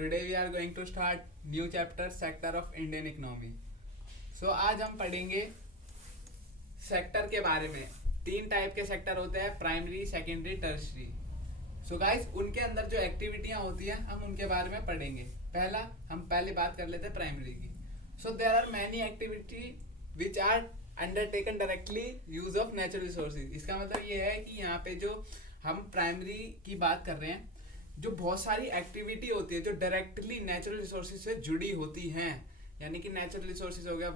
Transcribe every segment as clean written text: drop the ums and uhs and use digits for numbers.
Today we are going to start new chapter sector of Indian economy. So आज हम पढ़ेंगे sector के बारे में। तीन टाइप के सेक्टर होते हैं, primary, secondary, tertiary. So guys उनके अंदर जो एक्टिविटियां होती हैं हम उनके बारे में पढ़ेंगे। हम पहले बात कर लेते हैं प्राइमरी की। So there are many activity which are undertaken directly use of natural resources. इसका मतलब ये है कि यहाँ पे जो हम प्राइमरी की बात कर रहे हैं, जो बहुत सारी एक्टिविटी होती है जो डायरेक्टली नेचुरल रिसोर्सेज से जुड़ी होती हैं, यानी कि नेचुरल रिसोर्सेज हो गया,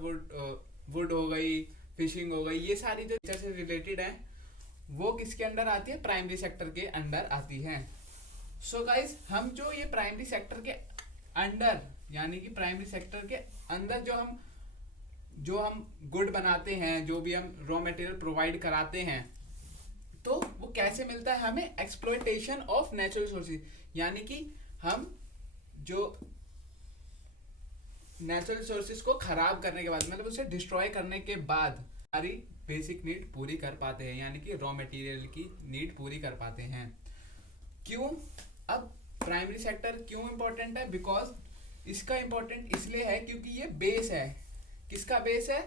वुड हो गई, फिशिंग हो गई, ये सारी जो नेचर से रिलेटेड है वो किसके अंडर आती है? प्राइमरी सेक्टर के अंडर आती है। सो गाइस हम जो ये प्राइमरी सेक्टर के अंडर, यानी कि प्राइमरी सेक्टर के अंदर जो हम गुड बनाते हैं, जो भी हम रॉ मटेरियल प्रोवाइड कराते हैं, तो वो कैसे मिलता है हमें? एक्सप्लॉयटेशन ऑफ नेचुरल रिसोर्सेज, यानी कि हम जो नेचुरल रिसोर्सेज को खराब करने के बाद, मतलब उसे डिस्ट्रॉय करने के बाद सारी बेसिक नीड पूरी कर पाते हैं, यानी कि रॉ मटेरियल की नीड पूरी कर पाते हैं। क्यों? अब प्राइमरी सेक्टर क्यों इंपॉर्टेंट है? बिकॉज इसका इंपॉर्टेंट इसलिए है क्योंकि ये बेस है। किसका बेस है?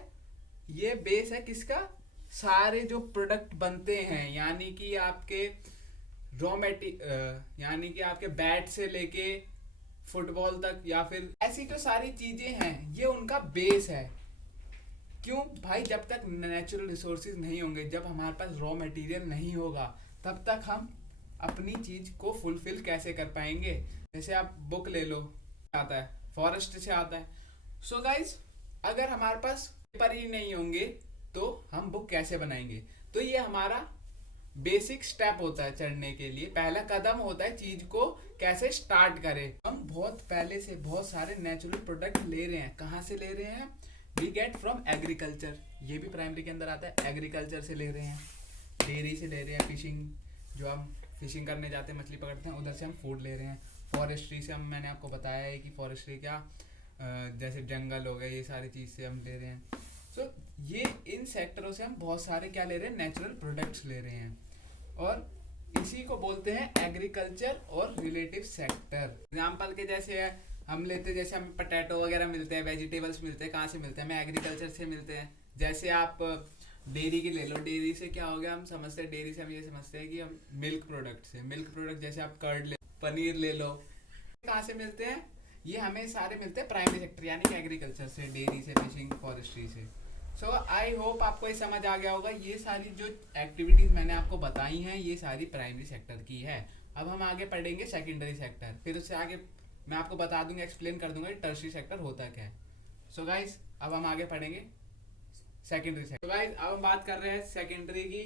ये बेस है किसका? सारे जो प्रोडक्ट बनते हैं, यानी कि आपके रॉ मटेरियल, यानी कि आपके बैट से लेके फुटबॉल तक, या फिर ऐसी जो सारी चीजें हैं, ये उनका बेस है। क्यों भाई? जब तक नेचुरल रिसोर्सेज नहीं होंगे, जब हमारे पास रॉ मटेरियल नहीं होगा, तब तक हम अपनी चीज को फुलफिल कैसे कर पाएंगे? जैसे आप बुक ले लो, आता है फॉरेस्ट से आता है। सो गाइस अगर हमारे पास पेपर ही नहीं होंगे तो हम बुक कैसे बनाएंगे? तो ये हमारा बेसिक स्टेप होता है चढ़ने के लिए, पहला कदम होता है चीज को कैसे स्टार्ट करें। हम बहुत पहले से बहुत सारे नेचुरल प्रोडक्ट ले रहे हैं। कहाँ से ले रहे हैं? वी गेट फ्रॉम एग्रीकल्चर, ये भी प्राइमरी के अंदर आता है। एग्रीकल्चर से ले रहे हैं, डेयरी से ले रहे हैं, फिशिंग, जो हम फिशिंग करने जाते हैं, मछली पकड़ते हैं, उधर से हम फूड ले रहे हैं। फॉरेस्ट्री से मैंने आपको बताया है कि फॉरेस्ट्री क्या, जैसे जंगल हो गए, ये सारी चीज से हम ले रहे हैं। सो ये इन सेक्टरों से हम बहुत सारे क्या ले रहे हैं? नेचुरल प्रोडक्ट्स ले रहे हैं, और इसी को बोलते हैं एग्रीकल्चर और रिलेटिव सेक्टर। एग्जाम्पल के जैसे है, हम लेते, जैसे हमें पोटैटो वगैरह मिलते हैं, वेजिटेबल्स मिलते हैं, कहाँ से मिलते हैं? हमें एग्रीकल्चर से मिलते हैं। जैसे आप डेयरी की ले लो, डेयरी से क्या हो गया? हम समझते हैं, डेयरी से हम ये समझते हैं कि हम मिल्क प्रोडक्ट से, मिल्क प्रोडक्ट जैसे आप कर्ड ले, पनीर ले लो, कहाँ से मिलते हैं? ये हमें सारे मिलते हैं प्राइमरी सेक्टर, यानी कि एग्रीकल्चर से, डेयरी से, फिशिंग, फॉरेस्ट्री से। सो आई होप आपको ये समझ आ गया होगा। ये सारी जो एक्टिविटीज मैंने आपको बताई हैं, ये सारी प्राइमरी सेक्टर की है। अब हम आगे पढ़ेंगे सेकेंडरी सेक्टर, फिर उससे आगे मैं आपको बता दूंगा, एक्सप्लेन कर दूंगा टर्शरी सेक्टर होता क्या है। सो गाइस अब हम आगे पढ़ेंगे सेकेंडरी सेक्टर। तो गाइस अब हम बात कर रहे हैं सेकेंडरी की।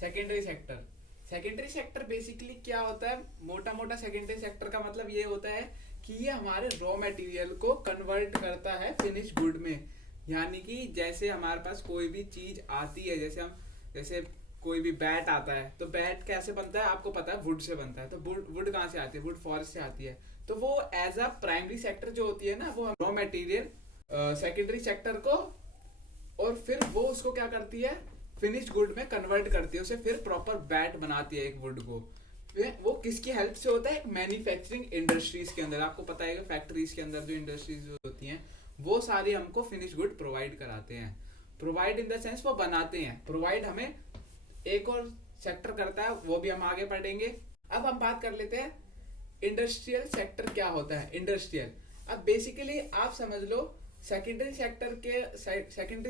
Secondary sector, secondary sector basically क्या होता है? मोटा मोटा सेकेंडरी सेक्टर का मतलब ये होता है कि ये हमारे रॉ मटेरियल को कन्वर्ट करता है फिनिश गुड में। यानी कि जैसे हमारे पास कोई भी चीज आती है, जैसे कोई भी बैट आता है, तो बैट कैसे बनता है? आपको पता है, वुड से बनता है। तो वुड कहाँ से आती है? वुड फॉरेस्ट से आती है। तो वो एज अ प्राइमरी सेक्टर जो होती है ना, वो रॉ मटेरियल सेकेंडरी सेक्टर को, और फिर वो उसको क्या करती है? फिनिश गुड में कन्वर्ट करती है, उसे फिर प्रॉपर बैट बनाती है एक वुड को। वो किसकी हेल्प से होता है? मैन्युफैक्चरिंग इंडस्ट्रीज के अंदर। आपको पता है फैक्ट्रीज के अंदर जो इंडस्ट्रीज होती हैं, वो सारी हमको फिनिश गुड प्रोवाइड कराते हैं। प्रोवाइड इन द सेंस वो बनाते हैं। प्रोवाइड हमें एक और सेक्टर करता है, वो भी हम आगे पढ़ेंगे। अब हम बात कर लेते हैं इंडस्ट्रियल सेक्टर क्या होता है। इंडस्ट्रियल, अब बेसिकली आप समझ लो सेकेंडरी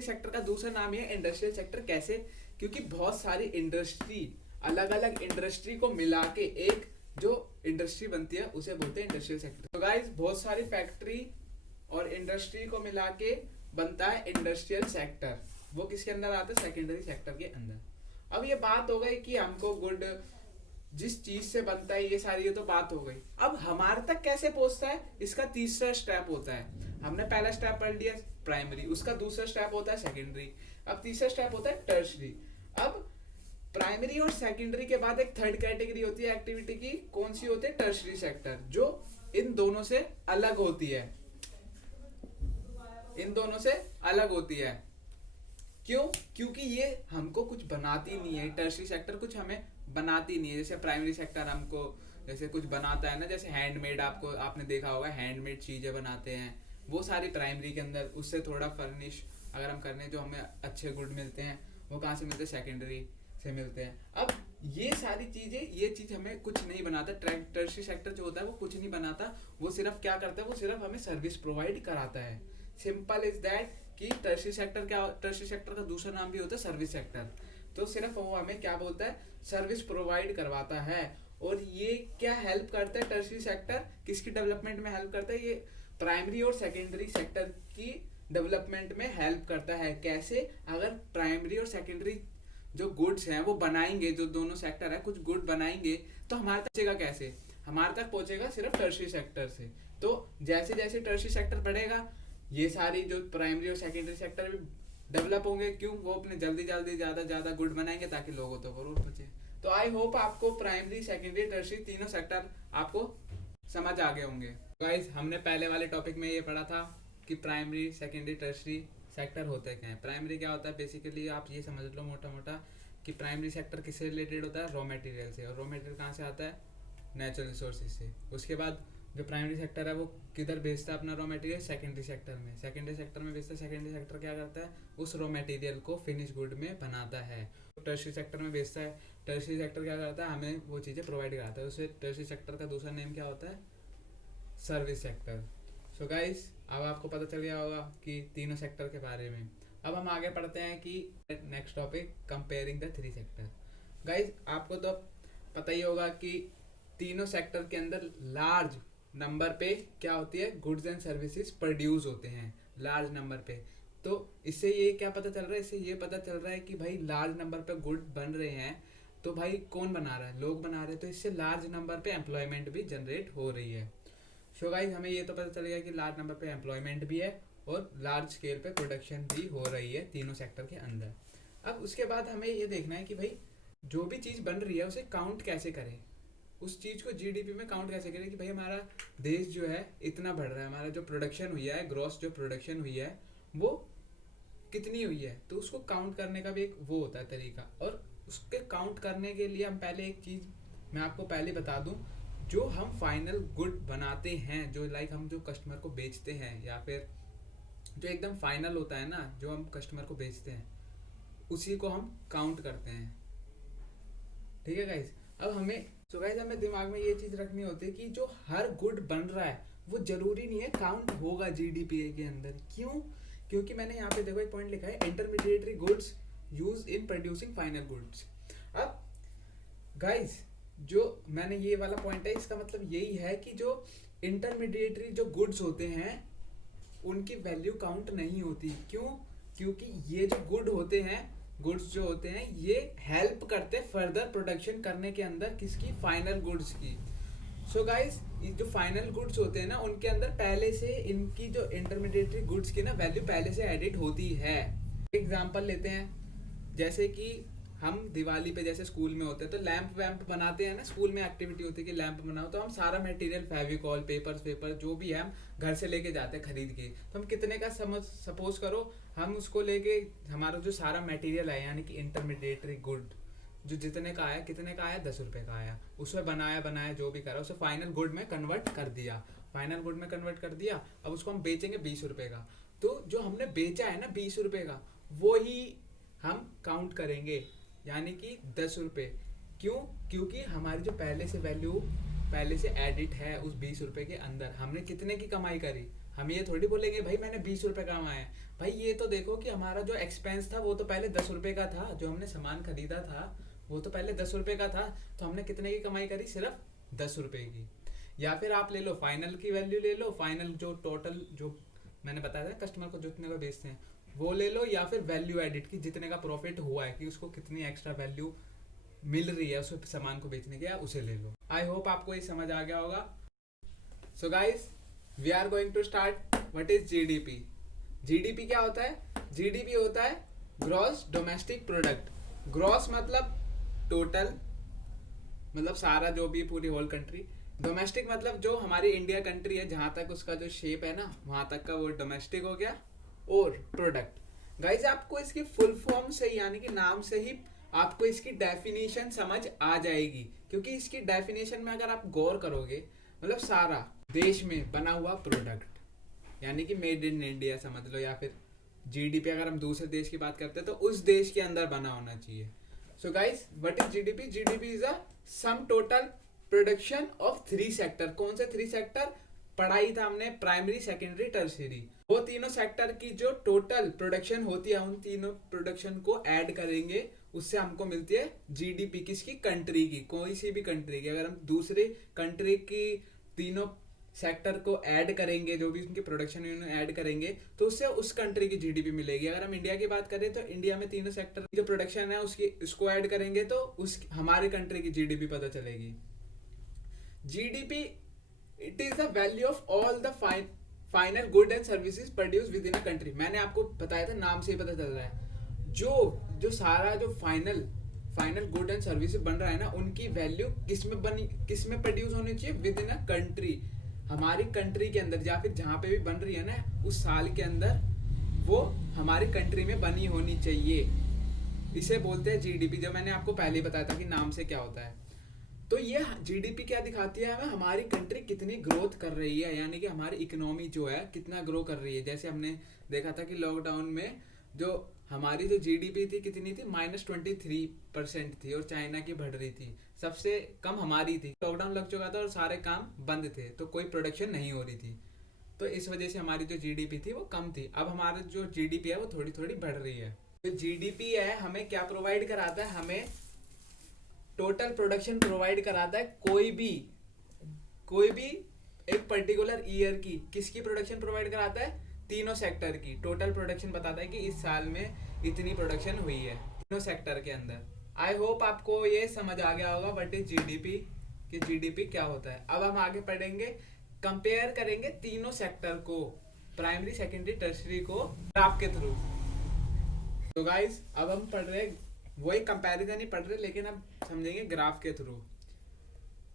सेक्टर का दूसरा नाम है इंडस्ट्रियल सेक्टर। कैसे? क्योंकि बहुत सारी इंडस्ट्री, अलग अलग इंडस्ट्री को मिला के एक जो इंडस्ट्री बनती है, उसे बोलते हैं इंडस्ट्रियल सेक्टर। तो गाइस बहुत सारी फैक्ट्री और इंडस्ट्री को मिला के बनता है इंडस्ट्रियल सेक्टर। वो किसके अंदर आता है? सेकेंडरी सेक्टर के अंदर। अब ये बात हो गई कि हमको गुड जिस चीज से बनता है, ये सारी ये तो बात हो गई। अब हमारे तक कैसे पहुंचता है? इसका तीसरा स्टेप होता है। हमने पहला स्टेप पढ़ लिया प्राइमरी, उसका दूसरा स्टेप होता है सेकेंडरी, अब तीसरा स्टेप होता है टर्शरी। अब प्राइमरी और सेकेंडरी के बाद एक थर्ड कैटेगरी होती है एक्टिविटी की। कौन सी होती है? टर्शरी सेक्टर, जो इन दोनों से अलग होती है। इन दोनों से अलग होती है। क्यों? क्योंकि ये हमको कुछ बनाती नहीं है। टर्शरी सेक्टर कुछ हमें बनाती नहीं है। जैसे प्राइमरी सेक्टर हमको जैसे कुछ बनाता है ना, जैसे हैंडमेड, आपने देखा होगा हैंडमेड चीज़ें बनाते हैं, वो सारी प्राइमरी के अंदर। उससे थोड़ा फर्निश अगर हम करने, जो हमें अच्छे गुड मिलते हैं वो कहाँ से मिलते हैं, सेकेंडरी से मिलते हैं। अब ये सारी चीज़ें, ये चीज़ हमें कुछ नहीं बनाता, टर्शियरी सेक्टर जो होता है वो कुछ नहीं बनाता, वो सिर्फ क्या करता है, वो सिर्फ हमें सर्विस प्रोवाइड कराता है। सिंपल इज दैट कि टर्शियरी सेक्टर क्या, टर्शियरी सेक्टर का दूसरा नाम भी होता है सर्विस सेक्टर। तो सिर्फ वो हमें क्या बोलता है, सर्विस प्रोवाइड करवाता है। और ये क्या हेल्प करता है, टर्शियरी सेक्टर किसकी डेवलपमेंट में हेल्प करता है, ये प्राइमरी और सेकेंडरी सेक्टर की डेवलपमेंट में हेल्प करता है। कैसे, अगर प्राइमरी और सेकेंडरी जो गुड्स हैं वो बनाएंगे, जो दोनों सेक्टर है कुछ गुड बनाएंगे, तो हमारे तक पहुंचेगा कैसे, हमारे तक पहुंचेगा सिर्फ टर्शियरी सेक्टर से। तो जैसे जैसे टर्शियरी सेक्टर बढ़ेगा, ये सारी जो प्राइमरी और सेकेंडरी सेक्टर भी डेवलप होंगे। क्यों, वो अपने जल्दी जल्दी ज़्यादा गुड बनाएंगे ताकि लोगों तक जरूर पहुंचे। तो आई होप आपको प्राइमरी, सेकेंडरी, टर्शियरी तीनों सेक्टर आपको समझ आ गए होंगे। गाइस, हमने पहले वाले टॉपिक में ये पढ़ा था कि प्राइमरी, सेकेंडरी, टर्शियरी सेक्टर होते क्या है। प्राइमरी क्या होता है, बेसिकली आप ये समझ लो मोटा मोटा कि प्राइमरी सेक्टर किससे रिलेटेड होता है, रॉ मटेरियल से। और रॉ मटेरियल कहाँ से आता है, नेचुरल रिसोर्सेज से। उसके बाद जो प्राइमरी सेक्टर है वो किधर बेचता है अपना रॉ मटेरियल, सेकेंडरी सेक्टर में। सेकेंडरी सेक्टर में बेचता है, सेकेंडरी सेक्टर क्या करता है, उस रॉ मटेरियल को फिनिश गुड में बनाता है। टर्शियरी सेक्टर में बेचता है, टर्शियरी सेक्टर क्या करता है, हमें वो चीज़ें प्रोवाइड कराता है। उसे टर्शियरी सेक्टर का दूसरा नेम क्या होता है, सर्विस सेक्टर। सो गाइस, अब आपको पता चल गया होगा कि तीनों सेक्टर के बारे में। अब हम आगे पढ़ते हैं कि next topic, comparing the three sector. Guys, आपको तो पता ही होगा कि तीनों सेक्टर के अंदर लार्ज नंबर पे क्या होती है, गुड्स एंड सर्विसेज प्रोड्यूस होते हैं लार्ज नंबर पे। तो इससे ये क्या पता चल रहा है, इससे ये पता चल रहा है कि भाई लार्ज नंबर पे गुड बन रहे हैं, तो भाई कौन बना रहा है, लोग बना रहे हैं। तो इससे लार्ज नंबर पे एम्प्लॉयमेंट भी जनरेट हो रही है। सो गाइस, हमें ये तो पता चल गया कि लार्ज नंबर पे एम्प्लॉयमेंट भी है और लार्ज स्केल पे प्रोडक्शन भी हो रही है तीनों सेक्टर के अंदर। अब उसके बाद हमें ये देखना है कि भाई जो भी चीज़ बन रही है उसे काउंट कैसे करें, उस चीज़ को जीडीपी में काउंट कैसे करें कि भाई हमारा देश जो है इतना बढ़ रहा है, हमारा जो प्रोडक्शन हुई है, ग्रॉस जो प्रोडक्शन हुई है वो कितनी हुई है। तो उसको काउंट करने का भी एक वो होता है तरीका। और उसके काउंट करने के लिए हम पहले एक चीज़ मैं आपको पहले बता दूं, जो हम फाइनल गुड बनाते हैं, जो लाइक हम जो कस्टमर को बेचते हैं, या फिर जो एकदम फाइनल होता है ना, जो हम कस्टमर को बेचते हैं, उसी को हम काउंट करते हैं। ठीक है गाइस। अब हमें दिमाग में ये चीज़ रखनी होती है कि जो हर गुड बन रहा है वो जरूरी नहीं है काउंट होगा जीडीपी के अंदर। क्यों, क्योंकि मैंने यहाँ पे देखो एक पॉइंट लिखा है, intermediary goods use in producing final goods. अब गाइस, जो मैंने ये वाला पॉइंट है, इसका मतलब यही है कि जो इंटरमीडिएटरी जो गुड्स होते हैं उनकी वैल्यू काउंट नहीं होती। क्यों, क्योंकि ये जो गुड्स जो होते हैं ये हेल्प करते हैं फर्दर प्रोडक्शन करने के अंदर, किसकी, फाइनल गुड्स की। सो गाइस, जो फाइनल गुड्स होते हैं ना, उनके अंदर पहले से इनकी जो इंटरमीडिएटरी गुड्स की ना वैल्यू पहले से एडिट होती है। एग्जांपल लेते हैं, जैसे कि हम दिवाली पे जैसे स्कूल में होते हैं तो लैंप वैम्प बनाते हैं ना, स्कूल में एक्टिविटी होती है कि लैंप बनाओ, तो हम सारा मटेरियल फेविकॉल, पेपर जो भी है हम घर से लेके जाते हैं खरीद के। तो हम कितने का सपोज करो, हम उसको लेके, हमारा जो सारा मटेरियल है यानी कि इंटरमीडिएटरी गुड जो जितने का आया, कितने का आया, 10 रुपए का आया, उसमें बनाया जो भी करा उसे फाइनल गुड में कन्वर्ट कर दिया। अब उसको हम बेचेंगे 20 रुपए का। तो जो हमने बेचा है ना 20 रुपए का, वो ही हम काउंट करेंगे, यानी कि 10 रुपए। क्यों, क्योंकि हमारी जो पहले से वैल्यू पहले से एडिट है उस 20 रुपए के अंदर, हमने कितने की कमाई करी। हम ये थोड़ी बोलेंगे भाई मैंने 20 रुपए कमाया। भाई ये तो देखो कि हमारा जो एक्सपेंस था वो तो पहले 10 रुपए का था, जो हमने सामान खरीदा था वो तो पहले 10 रुपए का था, तो हमने कितने की कमाई करी, सिर्फ 10 रुपए की। या फिर आप ले लो फाइनल की वैल्यू ले लो, फाइनल जो टोटल जो मैंने बताया था कस्टमर को जितने का बेचते हैं वो ले लो, या फिर वैल्यू एडिट की जितने का प्रॉफिट हुआ है कि उसको कितनी एक्स्ट्रा वैल्यू मिल रही है उस सामान को बेचने के, उसे ले लो। आई होप आपको ये समझ आ गया होगा। So guys, we are going to start. What is GDP. GDP क्या होता है, जीडीपी होता है ग्रॉस डोमेस्टिक प्रोडक्ट। ग्रॉस मतलब टोटल, मतलब सारा जो भी पूरी होल कंट्री। डोमेस्टिक मतलब जो हमारी इंडिया कंट्री है जहां तक उसका जो शेप है ना वहां तक का वो डोमेस्टिक हो गया। और प्रोडक्ट, गाइज आपको इसकी फुल फॉर्म से यानी कि नाम से ही आपको इसकी डेफिनेशन समझ आ जाएगी, क्योंकि इसकी डेफिनेशन में अगर आप गौर करोगे, मतलब सारा देश में बना हुआ प्रोडक्ट, यानी कि मेड इन इंडिया समझ लो, या फिर जीडीपी अगर हम दूसरे देश की बात करते हैं तो उस देश के अंदर बना होना चाहिए। So guys, what is GDP? GDP is a sum total production of 3 sector. कौन से 3 सेक्टर पढ़ाई था हमने? Primary, secondary, tertiary. वो तीनों सेक्टर की जो टोटल प्रोडक्शन होती है, उन तीनों प्रोडक्शन को ऐड करेंगे, उससे हमको मिलती है जीडीपी। किसकी? कंट्री की, कोई सी भी कंट्री की। अगर हम दूसरे कंट्री की तीनों सेक्टर को ऐड करेंगे, जो भी उनकी प्रोडक्शन यूनिट ऐड करेंगे, तो उससे उस कंट्री की जीडीपी मिलेगी। अगर हम इंडिया की बात करें तो इंडिया में तीनों सेक्टर की जो प्रोडक्शन है उसकी उसको ऐड करेंगे तो उस हमारे कंट्री की जीडीपी पता चलेगी। GDP it is the value of all the final good and services produce with in a country. मैंने आपको बताया था, नाम से ही पता चल रहा है, जो सारा जो फाइनल गुड एंड सर्विसेज बन रहा है ना, उनकी वैल्यू किस में प्रोड्यूस होनी चाहिए? विद इन अ कंट्री, हमारी कंट्री के अंदर, या फिर जहाँ पे भी बन रही है ना उस साल के अंदर, वो हमारी कंट्री में बनी होनी चाहिए। इसे बोलते हैं जीडीपी, जो मैंने आपको पहले ही बताया था कि नाम से क्या होता है। तो ये जीडीपी क्या दिखाती है हमें? हमारी कंट्री कितनी ग्रोथ कर रही है, यानी कि हमारी इकोनॉमी जो है कितना ग्रो कर रही है। जैसे हमने देखा था कि लॉकडाउन में जो हमारी जो जीडीपी थी कितनी थी? -23% थी, और चाइना की बढ़ रही थी, सबसे कम हमारी थी। लॉकडाउन लग चुका था और सारे काम बंद थे, तो कोई प्रोडक्शन नहीं हो रही थी, तो इस वजह से हमारी जो जीडीपी थी वो कम थी। अब हमारी जो जीडीपी है वो थोड़ी थोड़ी बढ़ रही है। तो जीडीपी है हमें क्या प्रोवाइड कराता है? हमें टोटल प्रोडक्शन प्रोवाइड कराता है। कोई भी एक पर्टिकुलर ईयर की किसकी प्रोडक्शन प्रोवाइड कराता है? तीनों सेक्टर की टोटल प्रोडक्शन बताता है कि इस साल में इतनी प्रोडक्शन हुई है तीनों सेक्टर के अंदर। आई होप आपको ये समझ आ गया होगा व्हाट इज जीडीपी, कि जीडीपी क्या होता है। अब हम आगे पढ़ेंगे, कंपेयर करेंगे तीनों सेक्टर को, प्राइमरी, सेकेंडरी, टर्शियरी को ग्राफ के थ्रू। तो गाइस, अब हम पढ़ रहे वही कंपैरिजन ही पढ़ रहे, लेकिन अब समझेंगे ग्राफ के थ्रू।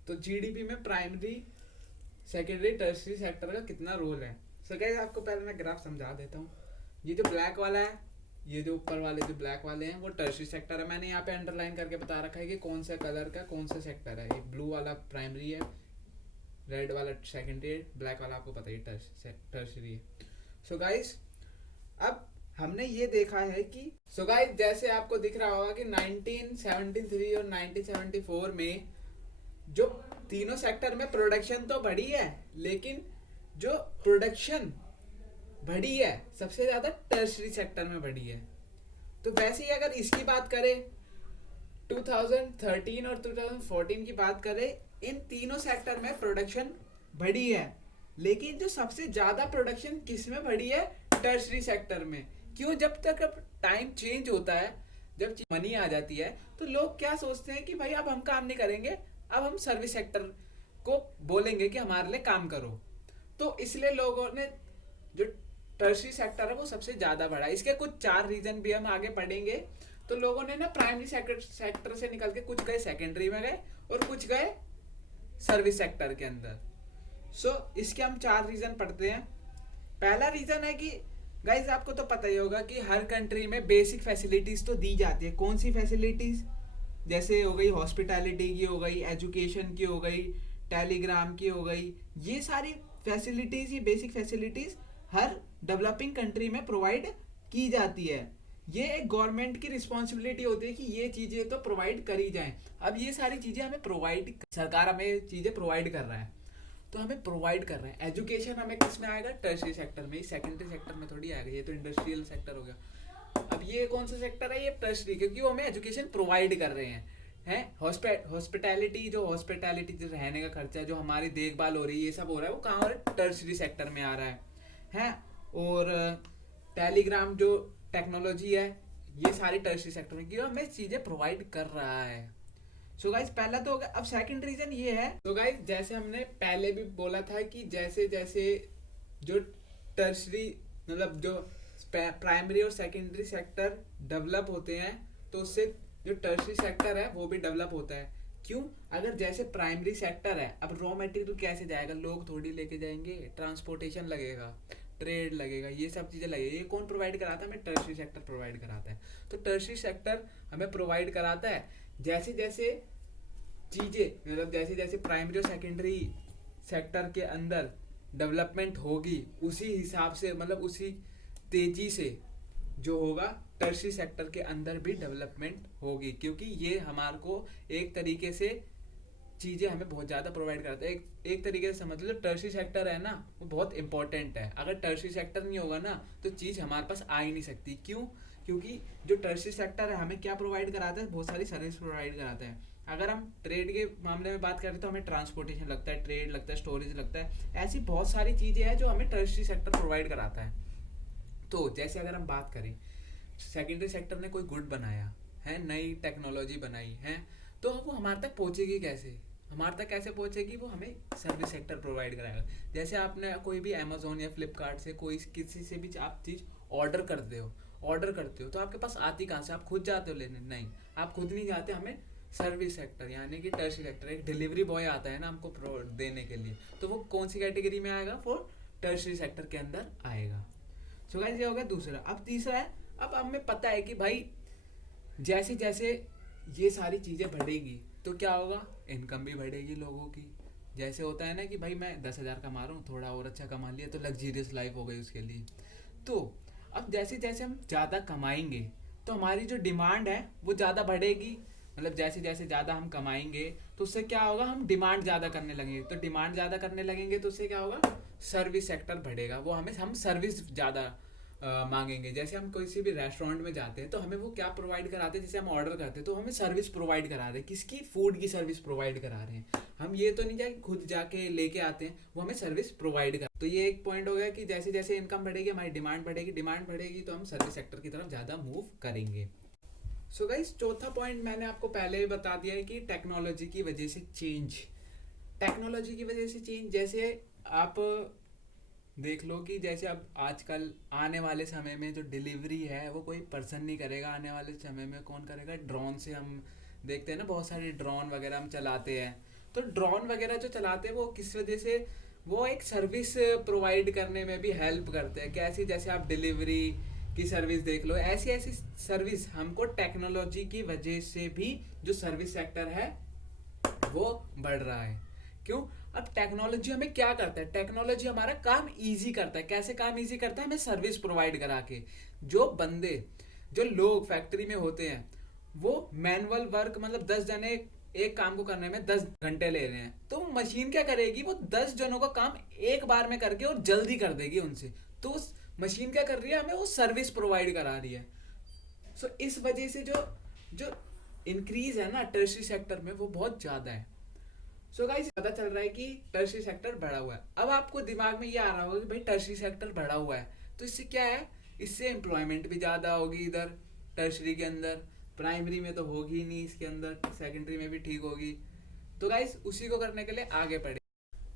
तो जीडीपी में प्राइमरी, सेकेंडरी, टर्शियरी सेक्टर का कितना रोल है। सो गाइस, आपको पहले मैं ग्राफ समझा देता हूँ। ये जो ब्लैक वाला है, ये जो ऊपर वाले जो ब्लैक वाले हैं वो टर्शियरी सेक्टर है। मैंने यहाँ पे अंडरलाइन करके बता रखा है कि कौन सा कलर का कौन सा सेक्टर है। ये ब्लू वाला प्राइमरी है, रेड वाला सेकेंडरी है, ब्लैक वाला आपको पता ही टर्शियरी है। सो गाइस, अब हमने ये देखा है कि सो गाइस, जैसे आपको दिख रहा होगा कि 1973 और 1974 में जो तीनों सेक्टर में प्रोडक्शन तो बढ़ी है, लेकिन जो प्रोडक्शन बढ़ी है सबसे ज्यादा टर्शियरी सेक्टर में बढ़ी है। तो वैसे ही अगर इसकी बात करें 2013 और 2014 की बात करें, इन तीनों सेक्टर में प्रोडक्शन बढ़ी है, लेकिन जो सबसे ज्यादा प्रोडक्शन किस में बढ़ी है? टर्शियरी सेक्टर में। क्यों? जब तक अब टाइम चेंज होता है, जब मनी आ जाती है, तो लोग क्या सोचते हैं कि भाई अब हम काम नहीं करेंगे, अब हम सर्विस सेक्टर को बोलेंगे कि हमारे लिए काम करो। तो इसलिए लोगों ने जो टर्शियरी सेक्टर है वो सबसे ज्यादा बढ़ा। इसके कुछ 4 रीजन भी हम आगे पढ़ेंगे। तो लोगों ने ना प्राइमरी सेक्टर से निकल के कुछ गए सेकेंडरी में गए और कुछ गए सर्विस सेक्टर के अंदर। सो इसके हम 4 रीजन पढ़ते हैं। पहला रीजन है कि गाइज, आपको तो पता ही होगा कि हर कंट्री में बेसिक फैसिलिटीज तो दी जाती है। कौन सी फैसिलिटीज? जैसे हो गई हॉस्पिटैलिटी की, हो गई एजुकेशन की, हो गई टेलीग्राम की, हो गई, ये सारी फैसिलिटीज, ये बेसिक फैसिलिटीज हर डेवलपिंग कंट्री में प्रोवाइड की जाती है। ये एक गवर्नमेंट की रिस्पॉन्सिबिलिटी होती है कि ये चीजें तो प्रोवाइड करी जाएं। अब ये सारी चीजें हमें सरकार हमें चीजें प्रोवाइड कर रहा है, तो हमें प्रोवाइड कर रहे हैं। एजुकेशन हमें किस में आएगा? टर्शियरी सेक्टर में। सेकेंडरी सेक्टर में थोड़ी आएगा, ये तो इंडस्ट्रियल सेक्टर हो गया। अब ये कौन सा सेक्टर है? ये टर्शियरी, क्योंकि वो हमें एजुकेशन प्रोवाइड कर रहे हैं। हॉस्पिटैलिटी, जो रहने का खर्चा, जो हमारी देखभाल हो रही है, ये सब हो रहा है, वो कहाँ हो रहा है? टर्शियरी सेक्टर में आ रहा है। और टेलीग्राम जो टेक्नोलॉजी है, ये सारी टर्शियरी सेक्टर में, क्यों हमें चीजें प्रोवाइड कर रहा है। सो गाइस, पहला तो हो गया। अब सेकंड रीजन ये है, तो गाइस जैसे हमने पहले भी बोला था कि जैसे जैसे जो टर्शियरी मतलब जो प्राइमरी और सेकेंडरी सेक्टर डेवलप होते हैं, तो उससे जो टर्शियरी सेक्टर है वो भी डेवलप होता है। क्यों? अगर जैसे प्राइमरी सेक्टर है, अब रॉ मटेरियल कैसे जाएगा? लोग थोड़ी लेके जाएंगे, ट्रांसपोर्टेशन लगेगा। ट्रेड लगेगा, ये सब चीज़ें लगेगी। ये कौन प्रोवाइड कराता है? हमें टर्शियरी सेक्टर प्रोवाइड कराता है। तो टर्शियरी सेक्टर हमें प्रोवाइड कराता है जैसे जैसे चीज़ें, मतलब जैसे जैसे प्राइमरी और सेकेंडरी सेक्टर के अंदर डेवलपमेंट होगी, उसी हिसाब से, मतलब उसी तेजी से जो होगा टर्शियरी सेक्टर के अंदर भी डेवलपमेंट होगी, क्योंकि ये हमारे को एक तरीके से चीज़ें हमें बहुत ज़्यादा प्रोवाइड करता है। एक तरीके से समझ लो, टर्शियरी सेक्टर है ना, वो बहुत इंपॉर्टेंट है। अगर टर्शियरी सेक्टर नहीं होगा ना तो चीज़ हमारे पास आ ही नहीं सकती। क्यों? क्योंकि जो टर्शियरी सेक्टर है हमें क्या प्रोवाइड कराता है? बहुत सारी सर्विस प्रोवाइड कराता है। अगर हम ट्रेड के मामले में बात करें तो हमें ट्रांसपोर्टेशन लगता है, ट्रेड लगता है, स्टोरेज लगता है, ऐसी बहुत सारी चीज़ें हैं जो हमें टर्शियरी सेक्टर प्रोवाइड कराता है। तो जैसे अगर हम बात करें, सेकेंडरी सेक्टर ने कोई गुड बनाया है, नई टेक्नोलॉजी बनाई है, तो वो हमारे तक पहुंचेगी कैसे? हमारे तक कैसे पहुंचेगी? वो हमें सर्विस सेक्टर प्रोवाइड कराएगा। जैसे आपने कोई भी अमेजोन या फ्लिपकार्ट से कोई किसी से भी आप चीज़ ऑर्डर करते हो तो आपके पास आती कहाँ से? आप खुद जाते हो लेने? नहीं, आप खुद नहीं जाते, हमें सर्विस सेक्टर यानी कि टर्शियरी सेक्टर, एक डिलीवरी बॉय आता है ना हमको देने के लिए, तो वो कौन सी कैटेगरी में आएगा? वो टर्शियरी सेक्टर के अंदर आएगा। सो गाइस, ये हो गया दूसरा। अब तीसरा है, अब हमें पता है कि भाई जैसे जैसे ये सारी चीज़ें बढ़ेगी तो क्या होगा? इनकम भी बढ़ेगी लोगों की। जैसे होता है ना कि भाई मैं 10,000 कमा रहा हूँ, थोड़ा और अच्छा कमा लिया तो लग्जीरियस लाइफ हो गई उसके लिए। तो अब जैसे जैसे हम ज़्यादा कमाएंगे तो हमारी जो डिमांड है वो ज़्यादा बढ़ेगी। मतलब जैसे जैसे ज़्यादा हम कमाएंगे तो उससे क्या होगा? हम डिमांड ज़्यादा करने लगेंगे, तो डिमांड ज़्यादा करने लगेंगे तो उससे क्या होगा? सर्विस सेक्टर बढ़ेगा, वो हम सर्विस ज़्यादा मांगेंगे। जैसे हम किसी भी रेस्टोरेंट में जाते हैं तो हमें वो क्या प्रोवाइड कराते हैं? जैसे हम ऑर्डर करते हैं तो हमें सर्विस प्रोवाइड करा रहे हैं। किसकी? फूड की सर्विस प्रोवाइड करा रहे हैं। हम ये तो नहीं जाके खुद जाके लेके आते हैं, वो हमें सर्विस प्रोवाइड कर। तो ये एक पॉइंट हो गया कि जैसे जैसे इनकम बढ़ेगी हमारी डिमांड बढ़ेगी तो हम सर्विस सेक्टर की तरफ ज़्यादा मूव करेंगे। सो गाइस, चौथा पॉइंट मैंने आपको पहले ही बता दिया है कि टेक्नोलॉजी की वजह से चेंज। टेक्नोलॉजी की वजह से चेंज, जैसे आप देख लो कि जैसे अब आजकल आने वाले समय में जो डिलीवरी है वो कोई पर्सन नहीं करेगा। आने वाले समय में कौन करेगा? ड्रोन से। हम देखते हैं ना बहुत सारे ड्रोन वगैरह हम चलाते हैं। तो ड्रोन वगैरह जो चलाते हैं वो किस वजह से? वो एक सर्विस प्रोवाइड करने में भी हेल्प करते हैं। कैसी? जैसे आप डिलीवरी की सर्विस देख लो, ऐसी ऐसी सर्विस हमको टेक्नोलॉजी की वजह से भी जो सर्विस सेक्टर है वो बढ़ रहा है। क्यों? अब टेक्नोलॉजी हमें क्या करता है? टेक्नोलॉजी हमारा काम इजी करता है। कैसे काम इजी करता है? हमें सर्विस प्रोवाइड करा के। जो बंदे, जो लोग फैक्ट्री में होते हैं वो मैनुअल वर्क, मतलब 10 जने एक काम को करने में 10 घंटे ले रहे हैं, तो मशीन क्या करेगी? वो 10 जनों का काम एक बार में करके और जल्दी कर देगी उनसे। तो उस मशीन क्या कर रही है? हमें वो सर्विस प्रोवाइड करा रही है। सो इस वजह से जो जो इंक्रीज है ना टर्शियरी सेक्टर में वो बहुत ज़्यादा है। सो गाइस, पता चल रहा है कि टर्शियरी सेक्टर बढ़ा हुआ है। अब आपको दिमाग में ये आ रहा होगा कि भाई टर्शियरी सेक्टर बढ़ा हुआ है तो इससे क्या है? इससे एम्प्लॉयमेंट भी ज़्यादा होगी इधर टर्शियरी के अंदर। प्राइमरी में तो होगी ही नहीं, इसके अंदर सेकेंडरी में भी ठीक होगी। तो गाइस, उसी को करने के लिए आगे बढ़े।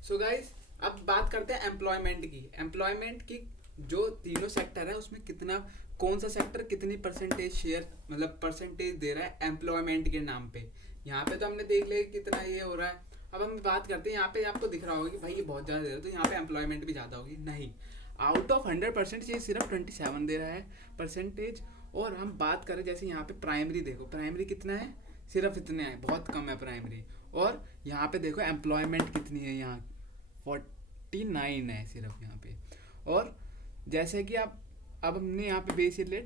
सो गाइस, अब बात करते हैं एम्प्लॉयमेंट की। जो तीनों सेक्टर है उसमें कितना, कौन सा सेक्टर कितनी परसेंटेज शेयर, मतलब परसेंटेज दे रहा है एम्प्लॉयमेंट के नाम पे। यहाँ पे तो हमने देख लिया कितना ये हो रहा है। अब हम बात करते हैं, यहाँ पे आपको दिख रहा होगा कि भाई ये बहुत ज़्यादा दे रहा है तो यहाँ पे एम्प्लॉयमेंट भी ज़्यादा होगी। नहीं, आउट ऑफ 100% ये सिर्फ 27 दे रहा है परसेंटेज। और हम बात करें जैसे यहाँ पे प्राइमरी, देखो प्राइमरी कितना है? सिर्फ इतना है, बहुत कम है प्राइमरी। और यहाँ पे देखो एम्प्लॉयमेंट कितनी है, यहाँ 49 है सिर्फ यहाँ पे। और जैसे कि आप, अब हमने यहाँ पे बेस ले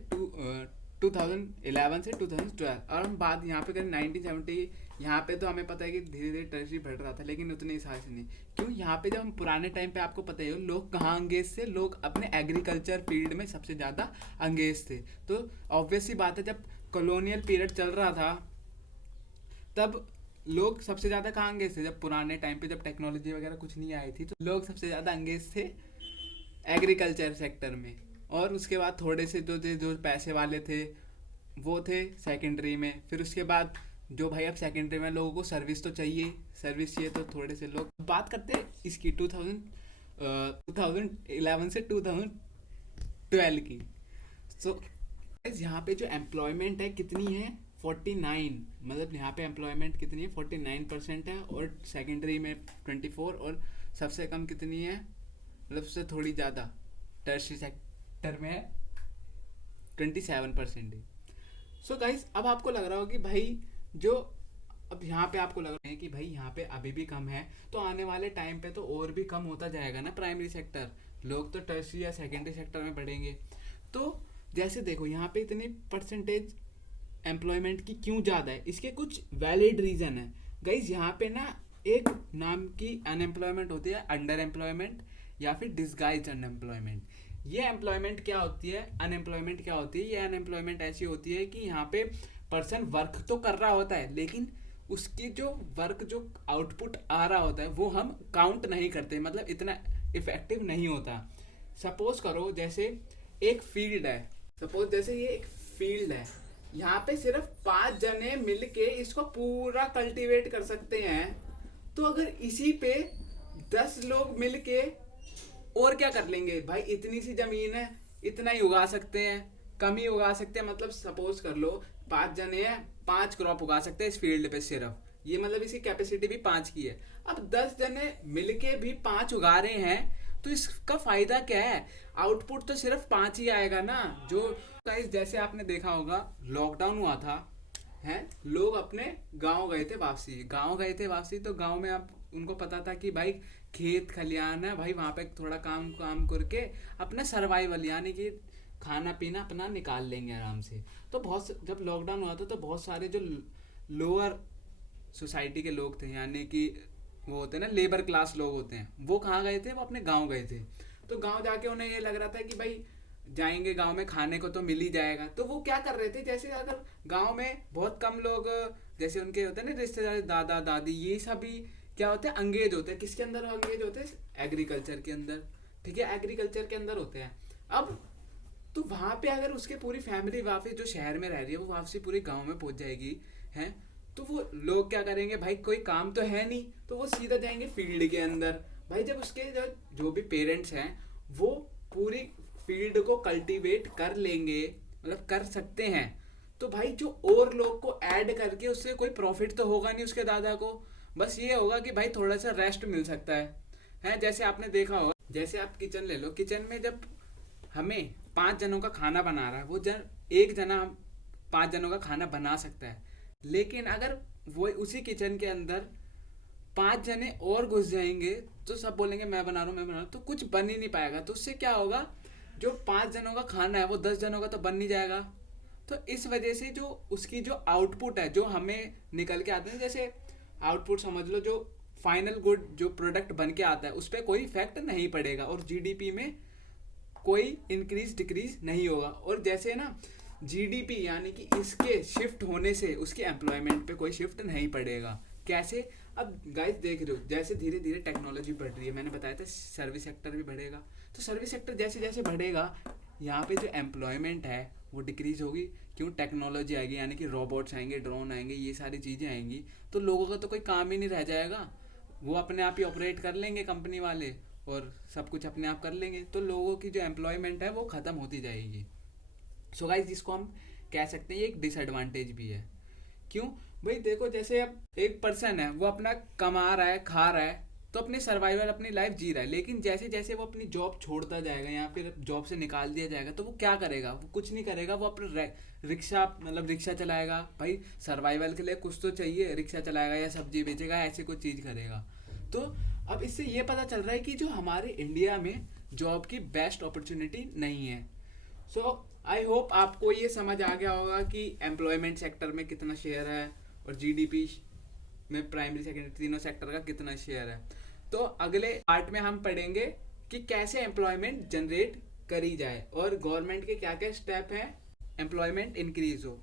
2011 से 2012, और हम बात यहाँ पे करें 1970, यहाँ पे तो हमें पता है कि धीरे धीरे टर्शियरी बढ़ रहा था लेकिन उतने हिसाब से नहीं। क्यों? यहाँ पे जब हम पुराने टाइम पे, आपको पता ही हो लोग कहाँ अंगेज थे? लोग अपने एग्रीकल्चर फील्ड में सबसे ज़्यादा अंगेज थे। तो ऑब्वियस सी बात है, जब कॉलोनियल पीरियड चल रहा था तब लोग सबसे ज़्यादा कहाँ अंगेज थे? जब पुराने टाइम पे, जब टेक्नोलॉजी वगैरह कुछ नहीं आई थी, तो लोग सबसे ज़्यादा अंगेज थे एग्रीकल्चर सेक्टर में। और उसके बाद थोड़े से जो पैसे वाले थे वो थे सेकेंडरी में। फिर उसके बाद जो भाई, अब सेकेंडरी में लोगों को सर्विस तो चाहिए, तो थोड़े से लोग। बात करते हैं इसकी 2011 से 2012 की। सो यहाँ पे जो एम्प्लॉयमेंट है कितनी है? 49, मतलब यहाँ पे एम्प्लॉयमेंट कितनी है? 49% है। और सेकेंडरी में 24, और सबसे कम कितनी है? मतलब उससे थोड़ी ज़्यादा टर्शियरी सेक्टर में है 27%। सो गाइस, अब आपको लग रहा होगा कि भाई जो अब यहाँ पे आपको लग रहा है कि भाई यहाँ पे अभी भी कम है, तो आने वाले टाइम पे तो और भी कम होता जाएगा ना प्राइमरी सेक्टर, लोग तो टर्शियरी या सेकेंडरी सेक्टर में बढ़ेंगे। तो जैसे देखो यहाँ पे इतनी परसेंटेज एम्प्लॉयमेंट की क्यों ज़्यादा है, इसके कुछ वैलिड रीज़न है गाइज। यहाँ पे ना एक नाम की अनएम्प्लॉयमेंट होती है, अंडर एम्प्लॉयमेंट या फिर डिस्गाइज अनएम्प्लॉयमेंट। ये एम्प्लॉयमेंट क्या होती है, अनएम्प्लॉयमेंट क्या होती है, ये अनएम्प्लॉयमेंट ऐसी होती है कि यहाँ पे पर्सन वर्क तो कर रहा होता है, लेकिन उसकी जो वर्क जो आउटपुट आ रहा होता है वो हम काउंट नहीं करते, मतलब इतना इफेक्टिव नहीं होता। सपोज करो जैसे एक फील्ड है, सपोज जैसे ये एक फील्ड है, यहाँ पे सिर्फ 5 जने मिलके इसको पूरा कल्टीवेट कर सकते हैं। तो अगर इसी पे 10 लोग मिलके और क्या कर लेंगे भाई, इतनी सी जमीन है, इतना ही उगा सकते हैं, कम ही उगा सकते हैं। मतलब सपोज कर लो 5 जने हैं, 5 क्रॉप उगा सकते हैं इस फील्ड पे सिर्फ, ये मतलब इसकी कैपेसिटी भी 5 की है। अब 10 जने मिलके भी 5 उगा रहे हैं, तो इसका फायदा क्या है, आउटपुट तो सिर्फ 5 ही आएगा ना। जो गाइस जैसे आपने देखा होगा लॉकडाउन हुआ था, हैं लोग अपने गांव गए थे वापसी, तो गांव में आप उनको पता था कि भाई खेत खलियान है भाई, वहां पे थोड़ा काम काम करके अपना सर्वाइवल यानी कि खाना पीना अपना निकाल लेंगे आराम से। तो जब लॉकडाउन हुआ था तो बहुत सारे जो लोअर सोसाइटी के लोग थे, यानी कि वो होते हैं ना लेबर क्लास लोग होते हैं, वो कहाँ गए थे, वो अपने गांव गए थे। तो गांव जाके उन्हें ये लग रहा था कि भाई जाएंगे गांव में खाने को तो मिल ही जाएगा। तो वो क्या कर रहे थे, जैसे अगर गांव में बहुत कम लोग, जैसे उनके होते हैं ना रिश्तेदार, दादा दादी, ये सभी क्या होते हैं, अंगेज होते हैं। किसके अंदर अंगेज होते हैं, एग्रीकल्चर के अंदर, ठीक है, एग्रीकल्चर के अंदर होते हैं। अब तो वहां पे अगर उसके पूरी फैमिली वापस जो शहर में रह रही है वो वापसी पूरे गांव में पहुंच जाएगी, हैं तो वो लोग क्या करेंगे भाई, कोई काम तो है नहीं, तो वो सीधा जाएंगे फील्ड के अंदर। भाई जब उसके जो भी पेरेंट्स हैं वो पूरी फील्ड को कल्टीवेट कर लेंगे, मतलब कर सकते हैं, तो भाई जो और लोग को ऐड करके उससे कोई प्रॉफिट तो होगा नहीं उसके दादा को, बस ये होगा कि भाई थोड़ा सा रेस्ट मिल सकता है। जैसे आपने देखा होगा, जैसे आप किचन ले लो, किचन में जब हमें 5 जनों का खाना बना रहा है, वो एक जना 5 जनों का खाना बना सकता है, लेकिन अगर वो उसी किचन के अंदर 5 जने और घुस जाएंगे तो सब बोलेंगे मैं बना रहा हूँ, तो कुछ बन ही नहीं पाएगा। तो उससे क्या होगा, जो 5 जनों का खाना है वो 10 जनों का तो बन नहीं जाएगा। तो इस वजह से जो उसकी जो आउटपुट है, जो हमें निकल के आते हैं, जैसे आउटपुट समझ लो, जो फाइनल गुड जो प्रोडक्ट बन के आता है उस पर कोई इफेक्ट नहीं पड़ेगा और जीडीपी में कोई इंक्रीज डिक्रीज नहीं होगा। और जैसे ना जीडीपी यानी कि इसके शिफ्ट होने से उसके एम्प्लॉयमेंट पे कोई शिफ्ट नहीं पड़ेगा। कैसे, अब गाइस देख रहे हो जैसे धीरे धीरे टेक्नोलॉजी बढ़ रही है, मैंने बताया था सर्विस सेक्टर भी बढ़ेगा, तो सर्विस सेक्टर जैसे जैसे बढ़ेगा यहाँ पे जो एम्प्लॉयमेंट है वो डिक्रीज होगी। क्यों, टेक्नोलॉजी आएगी, यानी कि रोबोट्स आएंगे, ड्रोन आएंगे, ये सारी चीज़ें आएंगी, तो लोगों का तो कोई काम ही नहीं रह जाएगा, वो अपने आप ही ऑपरेट कर लेंगे कंपनी वाले और सब कुछ अपने आप कर लेंगे, तो लोगों की जो एम्प्लॉयमेंट है वो ख़त्म होती जाएगी। सो गाइस जिसको हम कह सकते हैं ये एक डिसएडवांटेज भी है। क्यों भाई, देखो जैसे अब एक पर्सन है वो अपना कमा रहा है, खा रहा है, तो अपनी सर्वाइवल अपनी लाइफ जी रहा है, लेकिन जैसे जैसे वो अपनी जॉब छोड़ता जाएगा या फिर जॉब से निकाल दिया जाएगा तो वो क्या करेगा, वो कुछ नहीं करेगा, वो अपना रिक्शा चलाएगा, भाई सर्वाइवल के लिए कुछ तो चाहिए, रिक्शा चलाएगा या सब्जी बेचेगा, ऐसे कुछ चीज़ करेगा। तो अब इससे ये पता चल रहा है कि जो हमारे इंडिया में जॉब की बेस्ट अपॉर्चुनिटी नहीं है। सो आई होप आपको ये समझ आ गया होगा कि एम्प्लॉयमेंट सेक्टर में कितना शेयर है और जीडीपी में प्राइमरी सेकेंडरी तीनों सेक्टर का कितना शेयर है। तो अगले पार्ट में हम पढ़ेंगे कि कैसे एम्प्लॉयमेंट जनरेट करी जाए और गवर्नमेंट के क्या क्या स्टेप हैं एम्प्लॉयमेंट इंक्रीज हो।